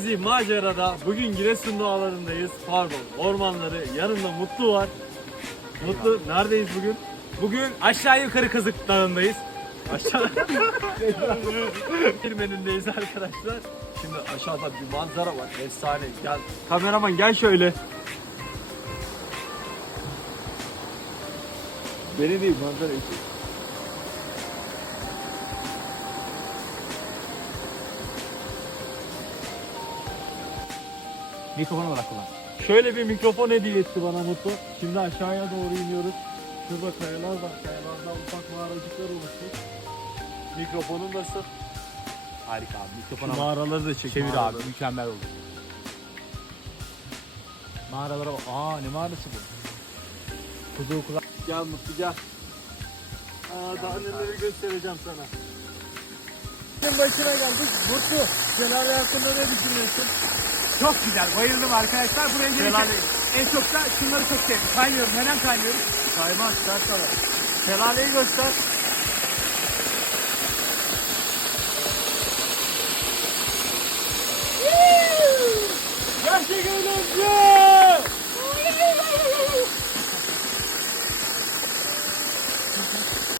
Denizli macerada bugün Giresun dağlarındayız. Pardon ormanları. Yanında Mutlu var. Mutlu neredeyiz bugün? Bugün aşağı yukarı Kazık Dağı'ndayız. Aşağı Girmenindeyiz arkadaşlar. Şimdi aşağıda bir manzara var. Efsane. Gel. Kameraman gel şöyle. Beni değil manzara için. Mikrofonu bırak ulan. Şöyle bir mikrofon hediye etti bana Mutlu. Şimdi aşağıya doğru iniyoruz. Şurada kayalar var. Kayalarda ufak mağaracıklar oluşmuş. Mikrofonun nasıl? Harika abi. Şu bak. mağaraları da çek. Çevir abi. mağaraları. Mükemmel oldu. Mağaralara bak. Aa ne mağarası bu? Kuzu kulak. Gel Mutlu gel. Aa, daha neleri göstereceğim sana. Başına geldik. Mutlu. Şelale hakkında ne düşünüyorsun? Çok güzel. Bayıldım arkadaşlar. Buraya gelirken en çok da şunları çok sevdim. Kaymıyorum. Neden kaymıyoruz? Kaymaz. Ders sana. Şelaleyi göster. Gerçek eğlence.